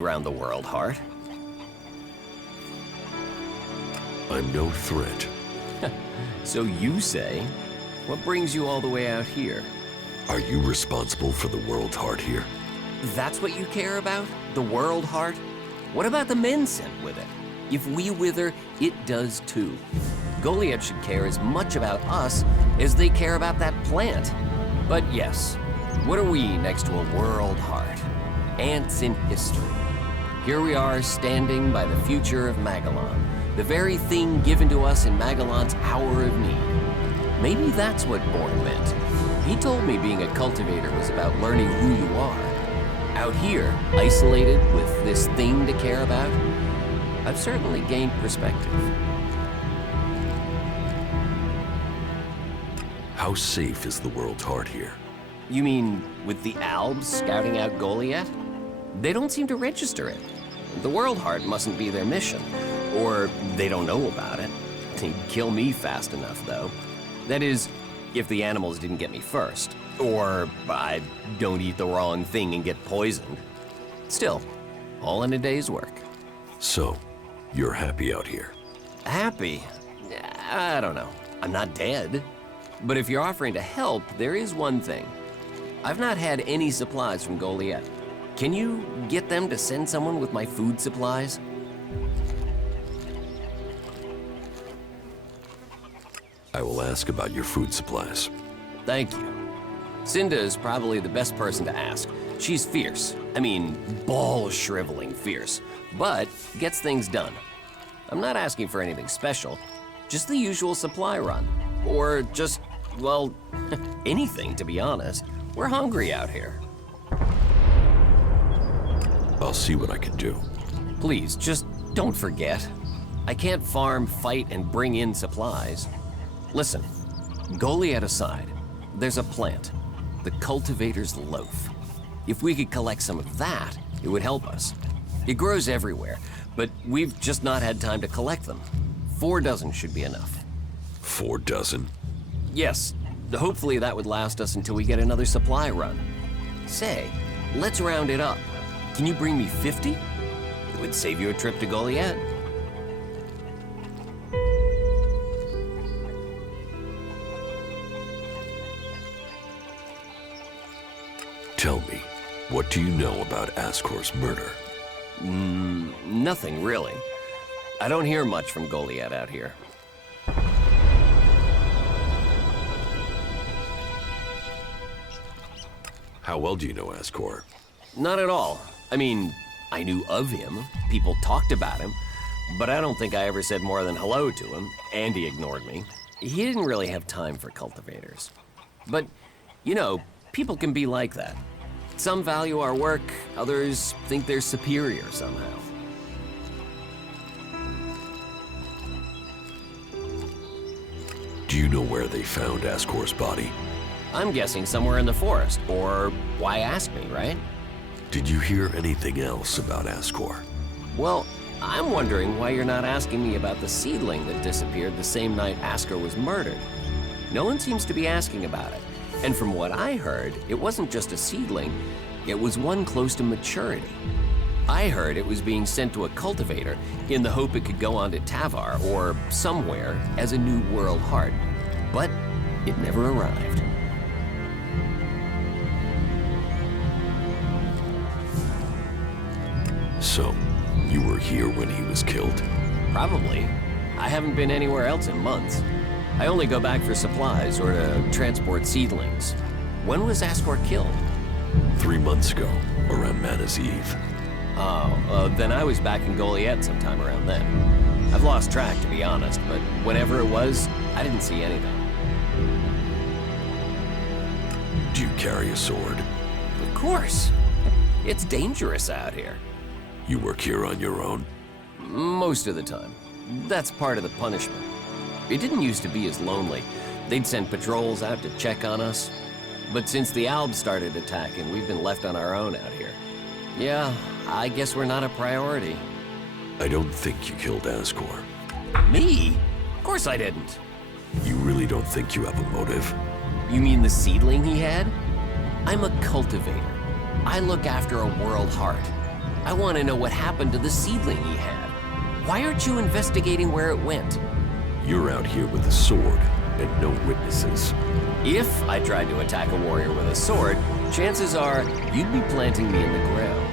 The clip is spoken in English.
around the world, Heart. I'm no threat. So you say. What brings you all the way out here? Are you responsible for the world, Heart, here? That's what you care about? The world, Heart? What about the men sent with it? If we wither, it does too. Goliath should care as much about us as they care about that plant. But yes, what are we next to a world, Heart? Ants in history. Here we are standing by the future of Magellan, the very thing given to us in Magellan's hour of need. Maybe that's what Born meant. He told me being a cultivator was about learning who you are. Out here, isolated with this thing to care about, I've certainly gained perspective. How safe is the world, Heart, here? You mean with the Albs scouting out Goliath? They don't seem to register it. The World Heart mustn't be their mission, or they don't know about it. They'd kill me fast enough, though. That is, if the animals didn't get me first, or I don't eat the wrong thing and get poisoned. Still, all in a day's work. So, you're happy out here? Happy? I don't know. I'm not dead. But if you're offering to help, there is one thing. I've not had any supplies from Goliath. Can you get them to send someone with my food supplies? I will ask about your food supplies. Thank you. Cinda is probably the best person to ask. She's fierce. I mean, ball-shriveling fierce, but gets things done. I'm not asking for anything special, just the usual supply run. Or just, well, anything, to be honest. We're hungry out here. I'll see what I can do. Please, just don't forget. I can't farm, fight, and bring in supplies. Listen, Goliath aside, there's a plant, the cultivator's loaf. If we could collect some of that, it would help us. It grows everywhere, but we've just not had time to collect them. 4 dozen should be enough. 4 dozen? Yes, hopefully that would last us until we get another supply run. Say, let's round it up. Can you bring me 50? It would save you a trip to Goliath. Tell me, what do you know about Ascor's murder? Nothing really. I don't hear much from Goliath out here. How well do you know Ascor? Not at all. I mean, I knew of him, people talked about him, but I don't think I ever said more than hello to him, and he ignored me. He didn't really have time for cultivators. But, you know, people can be like that. Some value our work, others think they're superior somehow. Do you know where they found Ascor's body? I'm guessing somewhere in the forest, or why ask me, right? Did you hear anything else about Ascor? Well, I'm wondering why you're not asking me about the seedling that disappeared the same night Ascor was murdered. No one seems to be asking about it. And from what I heard, it wasn't just a seedling, it was one close to maturity. I heard it was being sent to a cultivator in the hope it could go on to Tavar or somewhere as a new world heart. But it never arrived. So, you were here when he was killed? Probably. I haven't been anywhere else in months. I only go back for supplies or to transport seedlings. When was Ascor killed? 3 months ago, around Mana's Eve. Oh, then I was back in Goliath sometime around then. I've lost track, to be honest, but whenever it was, I didn't see anything. Do you carry a sword? Of course. It's dangerous out here. You work here on your own? Most of the time. That's part of the punishment. It didn't used to be as lonely. They'd send patrols out to check on us. But since the Albs started attacking, we've been left on our own out here. Yeah, I guess we're not a priority. I don't think you killed Ascor. Me? Of course I didn't. You really don't think you have a motive? You mean the seedling he had? I'm a cultivator. I look after a world heart. I want to know what happened to the seedling he had. Why aren't you investigating where it went? You're out here with a sword and no witnesses. If I tried to attack a warrior with a sword, chances are you'd be planting me in the ground.